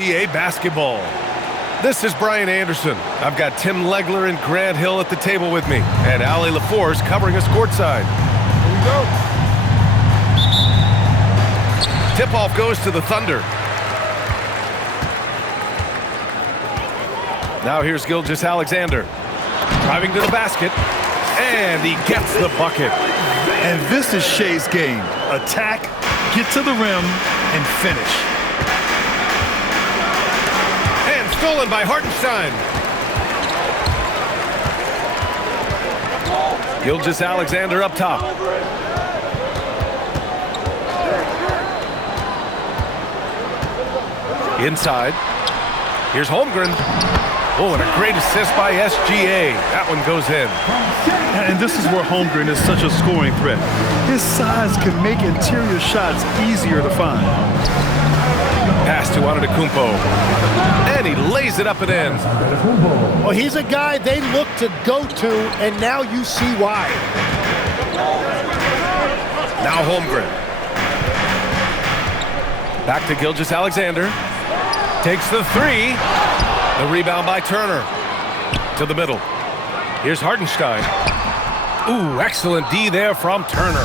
EA basketball. This is Brian Anderson. I've got Tim Legler and Grant Hill at the table with me, and Ali LaForce covering us courtside. Here we go. Tip-off goes to the Thunder. Now here's Gilgeous-Alexander. Driving to the basket, and he gets the bucket. And this is Shea's game. Attack, get to the rim, and finish. And stolen by Hartenstein. Gilgeous-Alexander up top. Inside. Here's Holmgren. Oh, and a great assist by SGA. That one goes in. And this is where Holmgren is such a scoring threat. His size can make interior shots easier to find. Pass to Antetokounmpo. And he lays it up and in. Well, he's a guy they look to go to, and now you see why. Now Holmgren. Back to Gilgeous-Alexander. Takes the three. The rebound by Turner. To the middle. Here's Hartenstein. Ooh, excellent D there from Turner.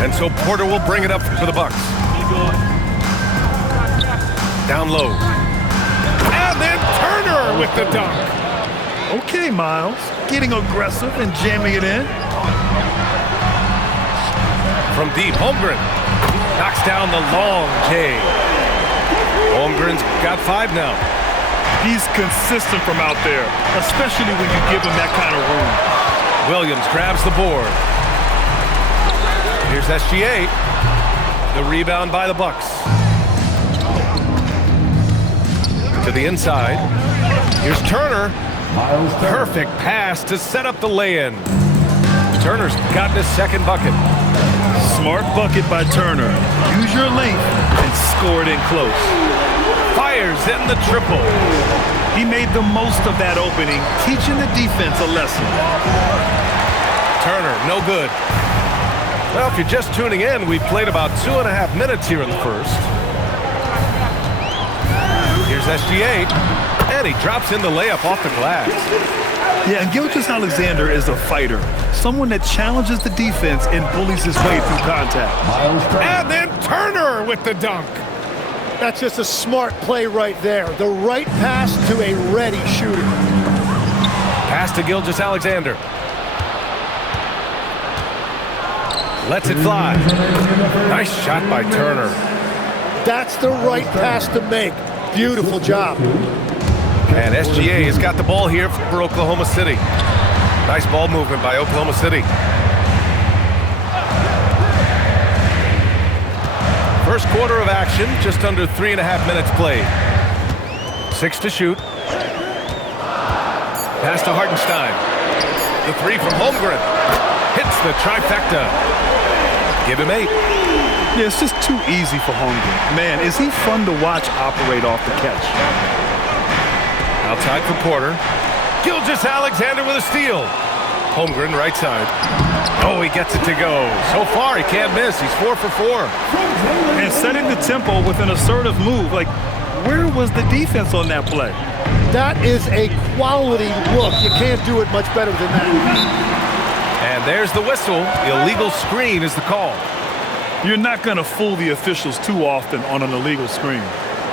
And so Porter will bring it up for the Bucks. Down low. And then Turner with the dunk. Okay, Miles. Getting aggressive and jamming it in. From deep, Holmgren knocks down the long J. Holmgren's got 5 now. He's consistent from out there, especially when you give him that kind of room. Williams grabs the board. Here's SGA. The rebound by the Bucks. To the inside. Here's Turner. Perfect pass to set up the lay-in. Turner's gotten his second bucket. Smart bucket by Turner. Use your length and score it in close. Fires in the triple. He made the most of that opening, teaching the defense a lesson. Turner, no good. Well, if you're just tuning in, we've played about 2.5 minutes here in the first. Here's SGA, and he drops in the layup off the glass. Yeah, and Gilgeous-Alexander is a fighter, someone that challenges the defense and bullies his way through contact. And then Turner with the dunk. That's just a smart play right there. The right pass to a ready shooter. Pass to Gilgeous-Alexander. Lets it fly. Nice shot by Turner. That's the right pass to make. Beautiful job. And SGA has got the ball here for Oklahoma City. Nice ball movement by Oklahoma City. First quarter of action, just under 3.5 minutes played. 6 to shoot. Pass to Hartenstein. The three from Holmgren. Hits the trifecta. Give him 8. Yeah, it's just too easy for Holmgren. Man, is he fun to watch operate off the catch. Outside for Porter. Gilgeous-Alexander with a steal. Holmgren right side. Oh, he gets it to go. So far, he can't miss. He's 4 for 4. And setting the tempo with an assertive move. Like, where was the defense on that play? That is a quality look. You can't do it much better than that. And there's the whistle. Illegal screen is the call. You're not going to fool the officials too often on an illegal screen.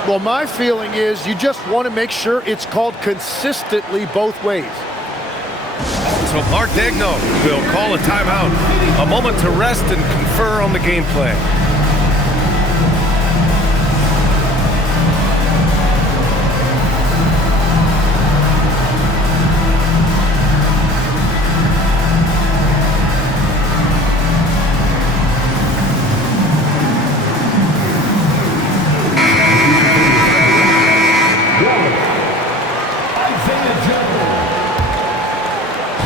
Well, my feeling is you just want to make sure it's called consistently both ways. So Mark Daigneault will call a timeout. A moment to rest and confer on the game plan.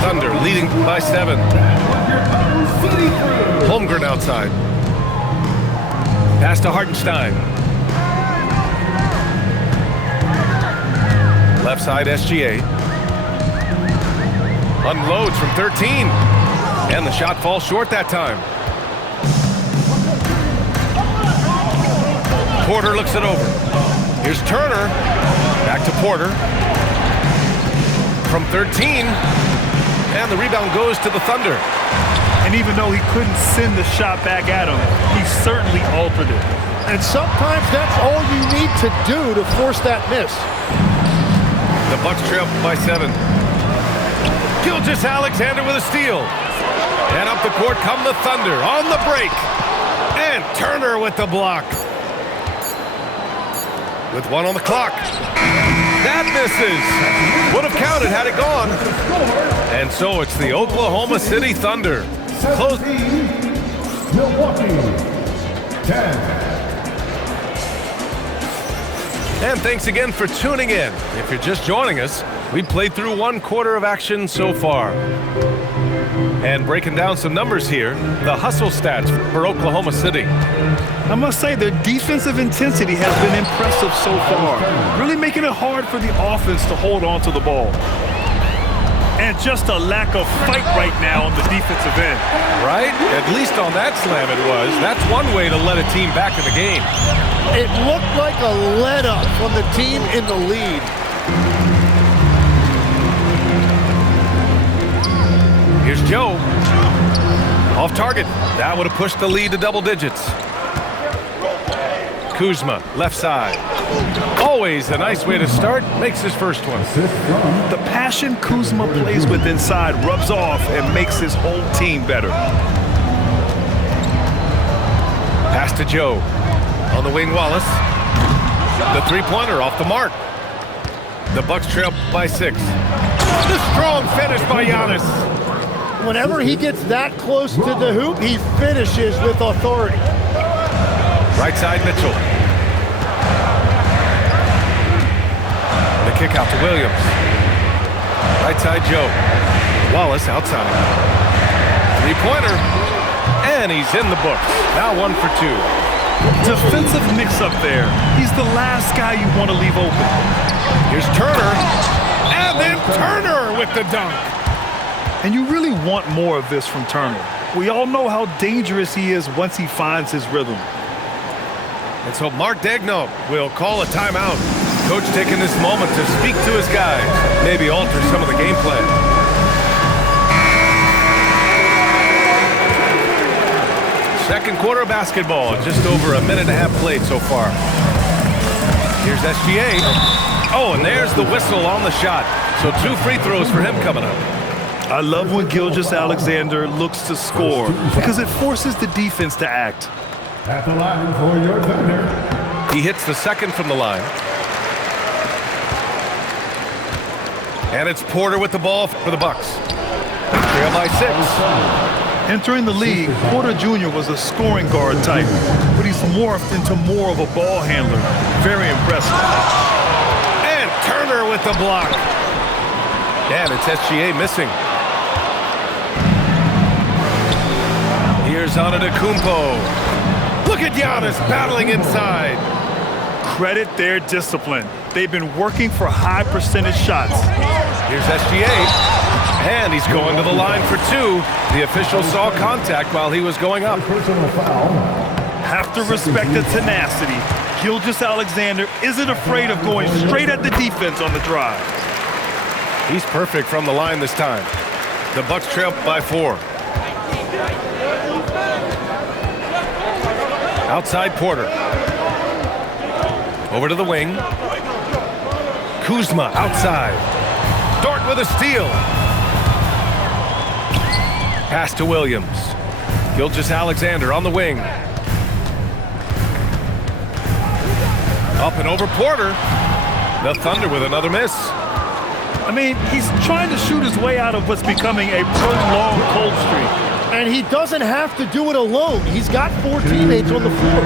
Thunder leading by 7. Holmgren outside. Pass to Hartenstein. Left side SGA. Unloads from 13. And the shot falls short that time. Porter looks it over. Here's Turner. Back to Porter. From 13. And the rebound goes to the Thunder. And even though he couldn't send the shot back at him, he certainly altered it. And sometimes that's all you need to do to force that miss. The Bucks trail by 7. Gilgeous-Alexander with a steal. And up the court come the Thunder on the break. And Turner with the block. With 1 on the clock. That misses. Would have counted had it gone. And so it's the Oklahoma City Thunder. Close. Milwaukee, 10. And thanks again for tuning in. If you're just joining us, we played through 1 quarter of action so far. And breaking down some numbers here, the hustle stats for Oklahoma City. I must say their defensive intensity has been impressive so far, really making it hard for the offense to hold on to the ball. And just a lack of fight right now on the defensive end. Right? At least on that slam it was. That's one way to let a team back in the game. It looked like a let-up from the team in the lead. Here's Joe. Off target. That would have pushed the lead to double digits. Kuzma, left side. Always a nice way to start. Makes his first one. The passion Kuzma plays with inside rubs off and makes his whole team better. Pass to Joe. On the wing, Wallace. The three-pointer off the mark. The Bucks trail by 6. The strong finish by Giannis. Whenever he gets that close to the hoop, he finishes with authority. Right side, Mitchell. The kick out to Williams. Right side, Joe. Wallace outside. Three-pointer. And he's in the books. Now 1 for 2. Defensive mix-up there. He's the last guy you want to leave open. Here's Turner. And then Turner with the dunk. And you really want more of this from Turner. We all know how dangerous he is once he finds his rhythm. And so Mark Daigneault will call a timeout. Coach taking this moment to speak to his guys, maybe alter some of the game plan. Second quarter of basketball, just over a minute and a half played so far. Here's SGA. Oh, and there's the whistle on the shot. So 2 free throws for him coming up. I love when Gilgeous-Alexander looks to score because it forces the defense to act. At the line for your Thunder. He hits the second from the line. And it's Porter with the ball for the Bucks. Trail by 6. Entering the league, Porter Jr. was a scoring guard type, but he's morphed into more of a ball handler. Very impressive. And Turner with the block. And it's SGA missing. Here's Antetokounmpo. Look at Giannis battling inside. Credit their discipline. They've been working for high percentage shots. Here's SGA. And he's going to the line for 2. The official saw contact while he was going up. Personal foul. Have to respect the tenacity. Gilgeous-Alexander isn't afraid of going straight at the defense on the drive. He's perfect from the line this time. The Bucks trail by 4. Outside Porter. Over to the wing. Kuzma outside. Dort with a steal. Pass to Williams. Gilgeous-Alexander on the wing. Up and over Porter. The Thunder with another miss. I mean, he's trying to shoot his way out of what's becoming a prolonged cold streak. And he doesn't have to do it alone. He's got 4 teammates on the floor.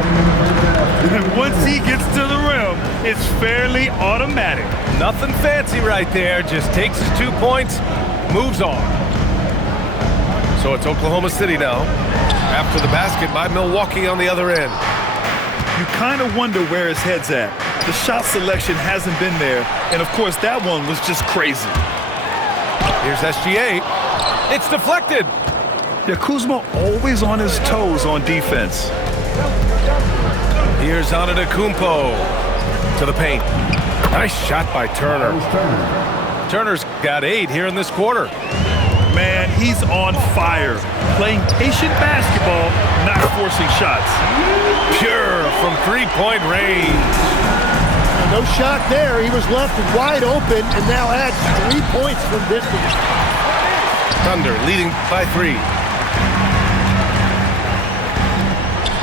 And once he gets to the rim, it's fairly automatic. Nothing fancy right there. Just takes his 2 points, moves on. So it's Oklahoma City now. After the basket by Milwaukee on the other end. You kind of wonder where his head's at. The shot selection hasn't been there. And, of course, that one was just crazy. Here's SGA. It's deflected. Yeah, Kuzma always on his toes on defense. Here's Antetokounmpo. To the paint. Nice shot by Turner. Turner. Turner's got 8 here in this quarter. Man, he's on fire. Playing patient basketball, not forcing shots. Pure from three-point range. No shot there. He was left wide open and now adds 3 points from distance. Thunder leading by 3.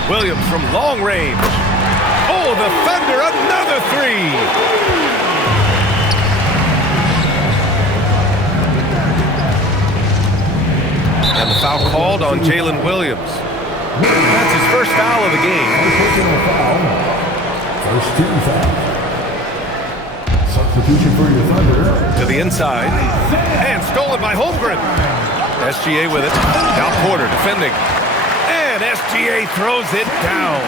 Williams from long range. Oh, the Thunder, another 3. And the foul called on Jalen Williams. That's his first foul of the game. First team foul. Substitution for your Thunder. To the inside. And stolen by Holmgren. SGA with it. Now Porter defending. And SGA throws it down.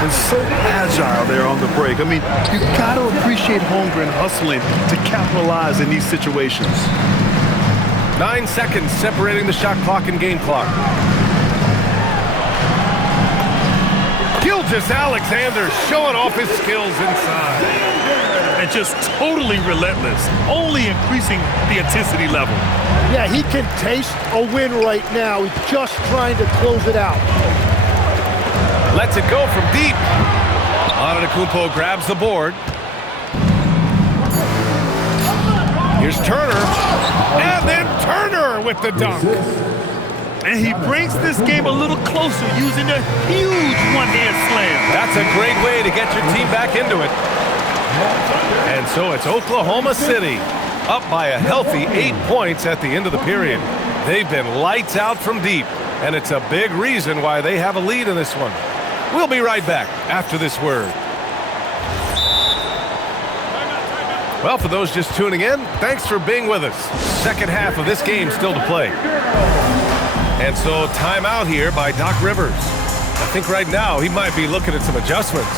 And so agile there on the break. I mean, you got to appreciate Holmgren hustling to capitalize in these situations. 9 seconds separating the shot clock and game clock. Gilgeous-Alexander showing off his skills inside. And just totally relentless, only increasing the intensity level. Yeah, he can taste a win right now. He's just trying to close it out. Lets it go from deep. Antetokounmpo grabs the board. Here's Turner. And then Turner with the dunk. And he brings this game a little closer using a huge one-hand slam. That's a great way to get your team back into it. And so it's Oklahoma City up by a healthy 8 points at the end of the period. They've been lights out from deep, and it's a big reason why they have a lead in this one. We'll be right back after this word. Well, for those just tuning in, thanks for being with us. Second half of this game still to play. And so timeout here by Doc Rivers. I think right now he might be looking at some adjustments.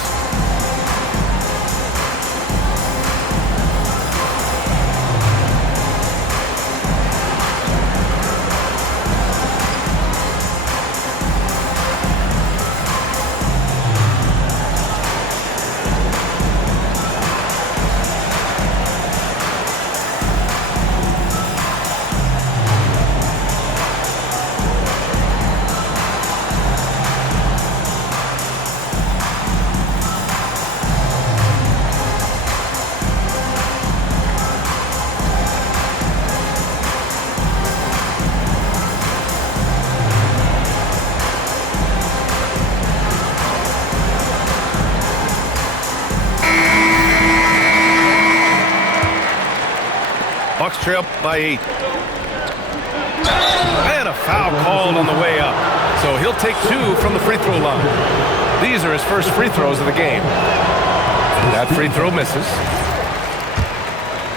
Bucks trail by 8. And a foul called on the way up. So he'll take 2 from the free throw line. These are his first free throws of the game. That free throw misses.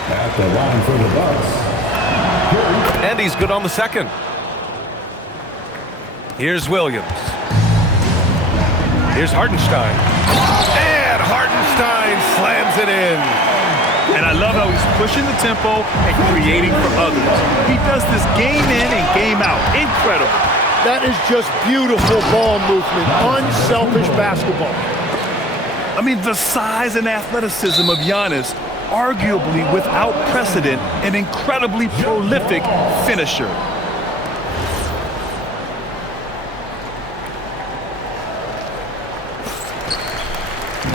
At the line for the Bucks. And he's good on the second. Here's Williams. Here's Hartenstein. And Hartenstein slams it in. And I love how he's pushing the tempo and creating for others. He does this game in and game out. Incredible. That is just beautiful ball movement. Unselfish basketball. I mean, the size and athleticism of Giannis, arguably without precedent, an incredibly prolific finisher.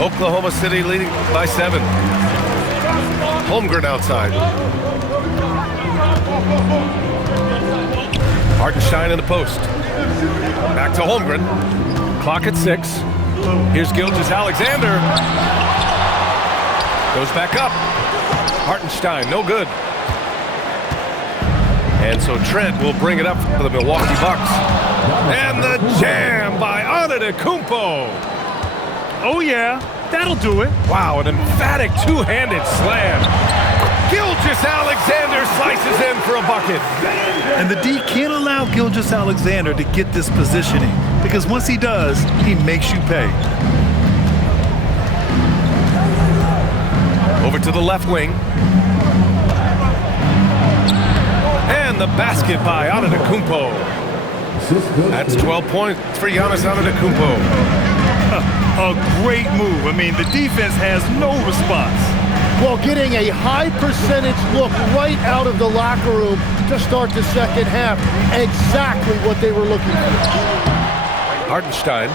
Oklahoma City leading by 7. Holmgren outside. Hartenstein in the post. Back to Holmgren. Clock at 6. Here's Gilgeous-Alexander. Goes back up. Hartenstein, no good. And so Trent will bring it up for the Milwaukee Bucks. And the jam by Antetokounmpo. Oh, yeah. That'll do it. Wow, an emphatic two-handed slam. Gilgeous-Alexander slices in for a bucket. And the D can't allow Gilgeous-Alexander to get this positioning, because once he does, he makes you pay. Over to the left wing. And the basket by Antetokounmpo. That's 12 points for Giannis Antetokounmpo. A great move. I mean, the defense has no response. Well, getting a high percentage look right out of the locker room to start the second half. Exactly what they were looking for. Hartenstein.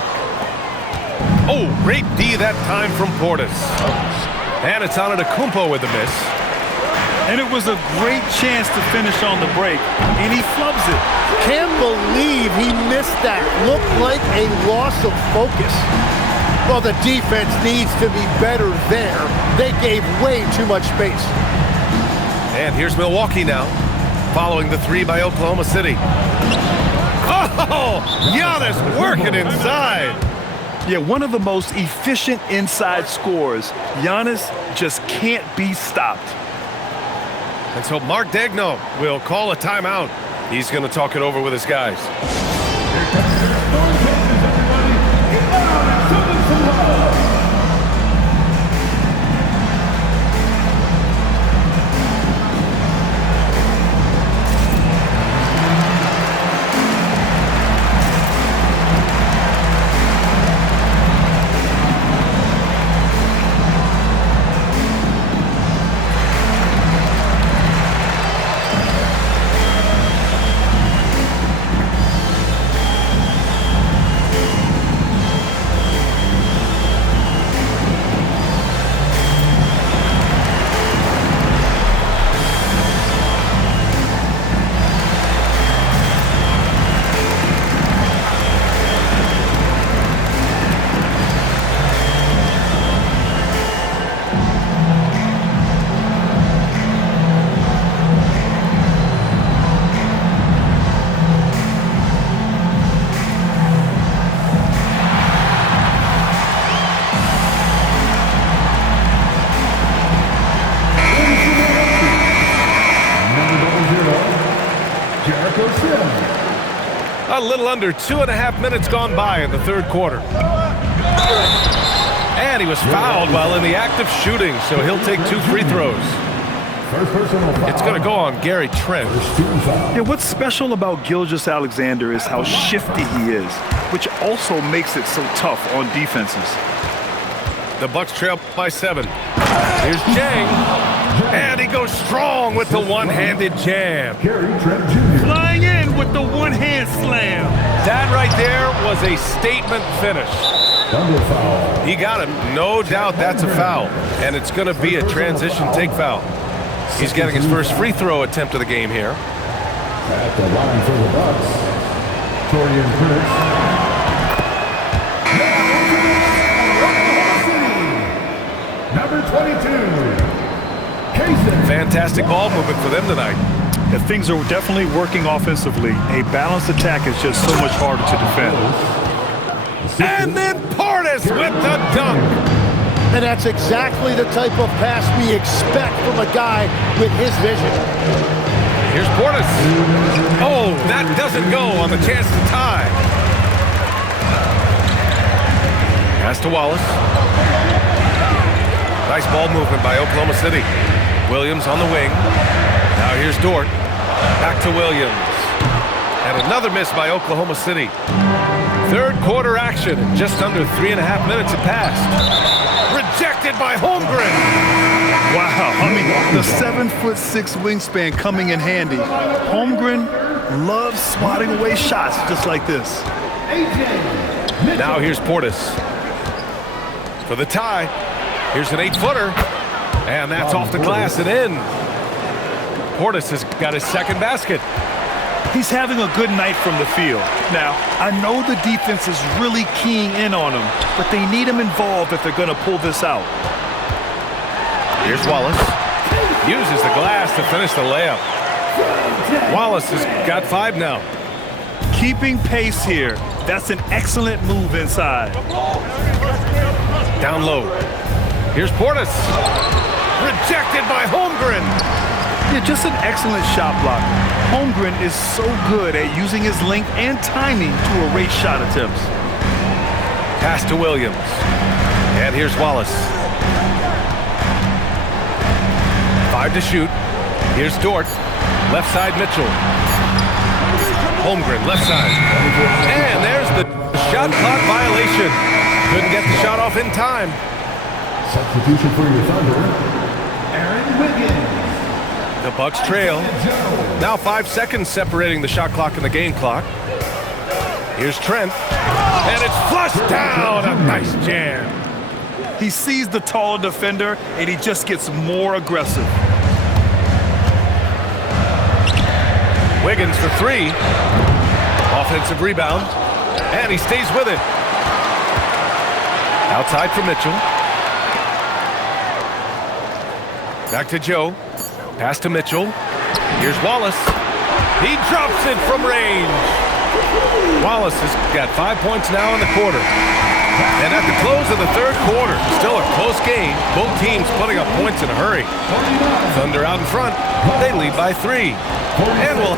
Oh, great D that time from Portis. And it's on Kumpo with the miss. And it was a great chance to finish on the break, and he flubs it. Can't believe he missed that. Looked like a loss of focus. Well, the defense needs to be better there. They gave way too much space. And here's Milwaukee now, following the three by Oklahoma City. Oh, Giannis working inside. Yeah, one of the most efficient inside scorers. Giannis just can't be stopped. And so Mark Daigneault will call a timeout. He's going to talk it over with his guys. A little under 2.5 minutes gone by in the third quarter. And he was fouled while in the act of shooting, so he'll take 2 free throws. It's going to go on Gary Trent. Yeah, what's special about Gilgeous-Alexander is how shifty he is, which also makes it so tough on defenses. The Bucks trail by 7. Here's Jang. And he goes strong with the one-handed jam. Flying in with the one-hand slam. That right there was a statement finish. He got him. No doubt that's a foul. And it's going to be a transition take foul. He's getting his first free throw attempt of the game here. At the line for the Bucks, Torian Prince. Number 22. Fantastic ball movement for them tonight. Yeah, things are definitely working offensively. A balanced attack is just so much harder to defend. And then Portis with the dunk. And that's exactly the type of pass we expect from a guy with his vision. Here's Portis. Oh, that doesn't go on the chance to tie. Pass to Wallace. Nice ball movement by Oklahoma City. Williams on the wing. Now here's Dort. Back to Williams. And another miss by Oklahoma City. Third quarter action. Just under 3.5 minutes have passed. Rejected by Holmgren. Wow, I mean, the 7'6" wingspan coming in handy. Holmgren loves swatting away shots just like this. Now here's Portis. For the tie. Here's an 8-footer. And that's off the glass and in. Portis has got his second basket. He's having a good night from the field. Now, I know the defense is really keying in on him, but they need him involved if they're going to pull this out. Here's Wallace. Uses the glass to finish the layup. Wallace has got 5 now. Keeping pace here. That's an excellent move inside. Down low. Here's Portis. Rejected by Holmgren. Yeah, just an excellent shot block. Holmgren is so good at using his length and timing to erase shot attempts. Pass to Williams. And here's Wallace. 5 to shoot. Here's Dort. Left side Mitchell. Holmgren, left side. And there's the shot clock violation. Couldn't get the shot off in time. Substitution for your Thunder, Aaron Wiggins. The Bucks trail. Now 5 seconds separating the shot clock and the game clock. Here's Trent. And it's flushed down. A nice jam. He sees the taller defender, and he just gets more aggressive. Wiggins for three. Offensive rebound. And he stays with it. Outside for Mitchell. Back to Joe. Pass to Mitchell. Here's Wallace. He drops it from range. Wallace has got 5 points now in the quarter. And at the close of the third quarter, still a close game. Both teams putting up points in a hurry. Thunder out in front. They lead by 3. And we'll...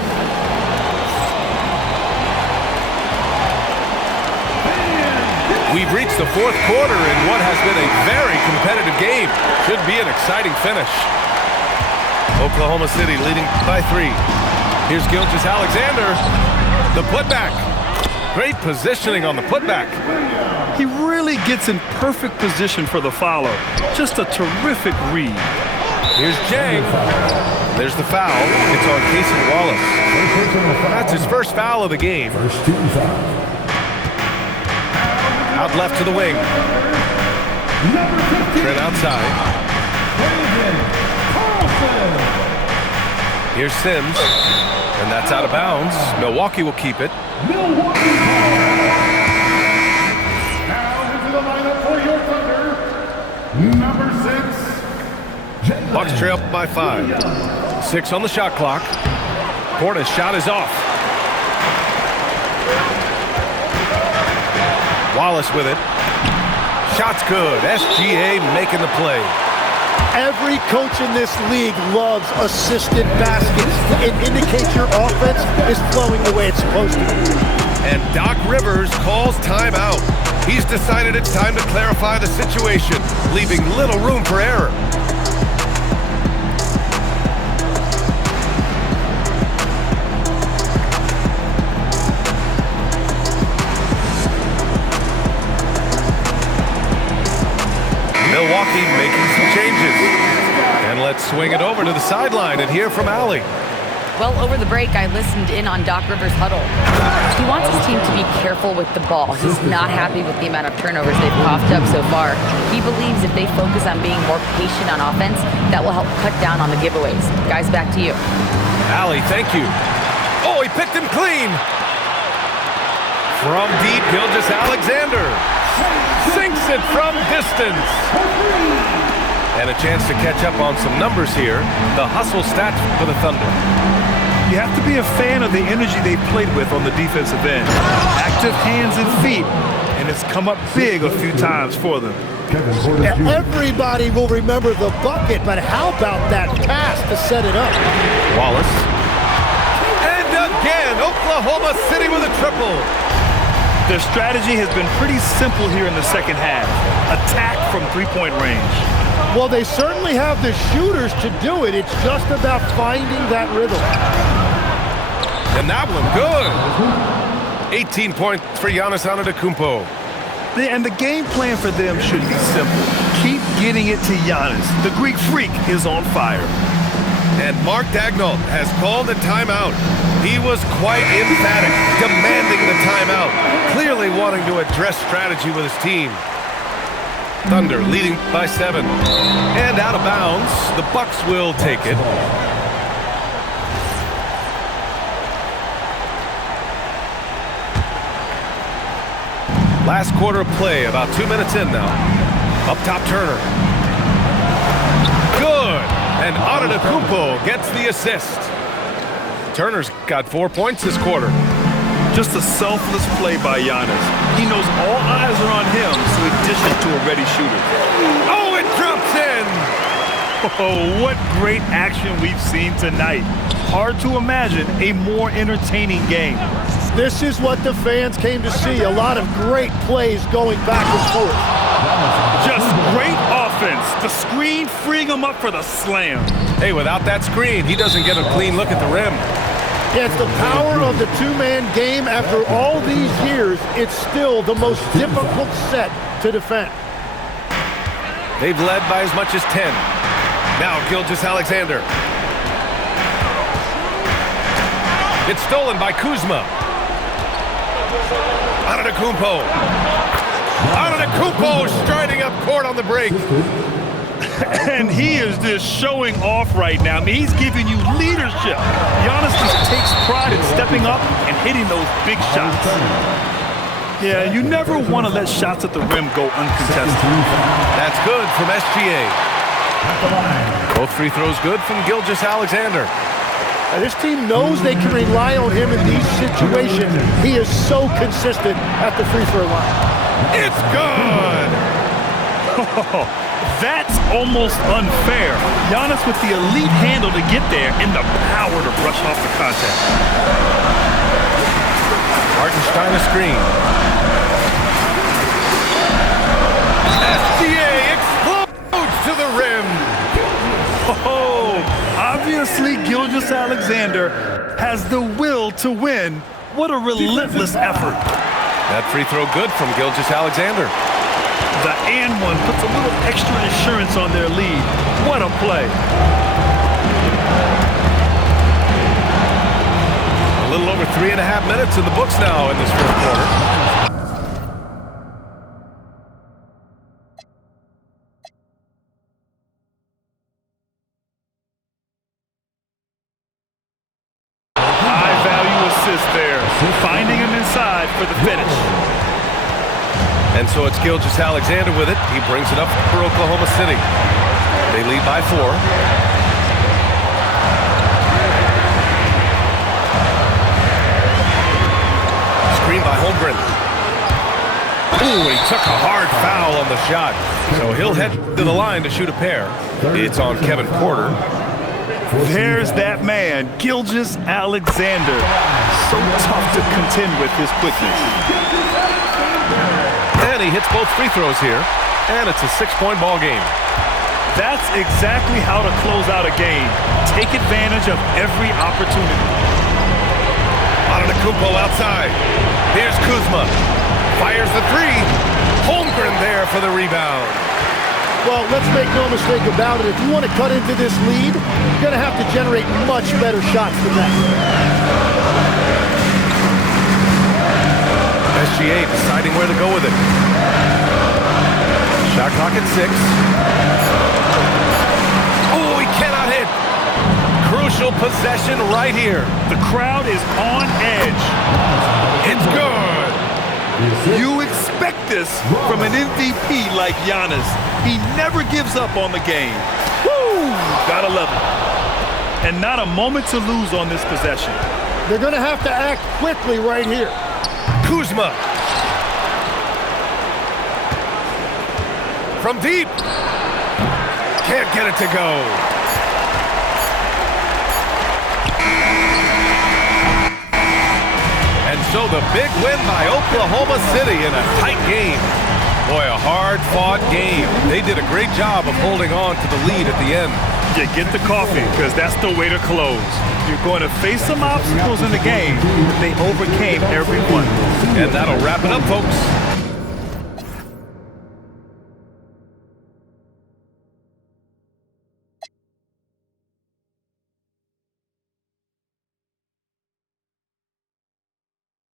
We've reached the fourth quarter in what has been a very competitive game. Should be an exciting finish. Oklahoma City leading by 3. Here's Gilgeous-Alexander. The putback. Great positioning on the putback. He really gets in perfect position for the follow. Just a terrific read. Here's Jang. There's the foul. It's on Casey Wallace. That's his first foul of the game. First team foul. Out left to the wing. Trent outside. Here's Sims. And that's out of bounds. Milwaukee will keep it. Milwaukee. Now into the lineup for your Thunder, number 6. Bucks trail by 5. 6 on the shot clock. Portis' shot is off. Wallace with it. Shot's good. SGA making the play. Every coach in this league loves assisted baskets. It indicates your offense is flowing the way it's supposed to. And Doc Rivers calls timeout. He's decided it's time to clarify the situation, leaving little room for error. Milwaukee making some changes. And let's swing it over to the sideline and hear from Allie. Well, over the break, I listened in on Doc Rivers' huddle. He wants his team to be careful with the ball. He's not happy with the amount of turnovers they've coughed up so far. He believes if they focus on being more patient on offense, that will help cut down on the giveaways. Guys, back to you. Allie, thank you. Oh, he picked him clean. From deep, Gilgeous-Alexander sinks it from distance. And a chance to catch up on some numbers here. The hustle stats for the Thunder. You have to be a fan of the energy they've played with on the defensive end. Active hands and feet, and it's come up big a few times for them. Everybody will remember the bucket, but how about that pass to set it up? Wallace. And again, Oklahoma City with a triple. Their strategy has been pretty simple here in the second half. Attack from three-point range. Well, they certainly have the shooters to do it. It's just about finding that rhythm. And that one, good. 18 points for Giannis Antetokounmpo. And the game plan for them should be simple. Keep getting it to Giannis. The Greek freak is on fire. And Mark Daigneault has called a timeout. He was quite emphatic, demanding the timeout, clearly wanting to address strategy with his team. Thunder leading by 7. And out of bounds, the Bucks will take it. Last quarter of play, about 2 minutes in now. Up top, Turner. Good! And Antetokounmpo gets the assist. Turner's got 4 points this quarter. Just a selfless play by Giannis. He knows all eyes are on him, so he dishes to a ready shooter. Oh, it drops in! Oh, what great action we've seen tonight. Hard to imagine a more entertaining game. This is what the fans came to see. A lot of great plays going back and forth. Just great offense. The screen freeing him up for the slam. Hey, without that screen, he doesn't get a clean look at the rim. Yeah, it's the power of the two-man game. After all these years, it's still the most difficult set to defend. They've led by as much as 10. Now Gilgeous-Alexander. It's stolen by Kuzma. Antetokounmpo. Antetokounmpo striding up court on the break. And he is just showing off right now. I mean, he's giving you leadership. Giannis just takes pride in stepping up and hitting those big shots. Yeah, you never want to let shots at the rim go uncontested. That's good from SGA. Both free throws good from Gilgeous-Alexander. And this team knows they can rely on him in these situations. He is so consistent at the free throw line. It's good! That's almost unfair. Giannis with the elite handle to get there and the power to brush off the contact. Hartenstein a screen. SGA explodes to the rim. Oh, obviously Gilgeous-Alexander has the will to win. What a relentless effort. That free throw good from Gilgeous-Alexander. The and one puts a little extra insurance on their lead. What a play. A little over 3.5 minutes in the books now in this fourth quarter. High value assist there. Finding him inside for the finish. And so it's Gilgeous-Alexander with it. He brings it up for Oklahoma City. They lead by 4. Screen by Holmgren. Ooh, he took a hard foul on the shot. So he'll head to the line to shoot a pair. It's on Kevin Porter. There's that man, Gilgeous-Alexander. So tough to contend with his quickness. And he hits both free throws here. And it's a 6-point ball game. That's exactly how to close out a game. Take advantage of every opportunity. Antetokounmpo outside. Here's Kuzma. Fires the 3. Holmgren there for the rebound. Well, let's make no mistake about it. If you want to cut into this lead, you're going to have to generate much better shots than that. SGA deciding where to go with it. Shot clock at 6. Oh, he cannot hit. Crucial possession right here. The crowd is on edge. It's good. You expect this from an MVP like Giannis. He never gives up on the game. Woo! Gotta love it. And not a moment to lose on this possession. They're going to have to act quickly right here. Kuzma. From deep. Can't get it to go. And so the big win by Oklahoma City in a tight game. Boy, a hard-fought game. They did a great job of holding on to the lead at the end. You get the coffee, because that's the way to close. You're going to face some obstacles in the game, but they overcame every one. And that'll wrap it up, folks.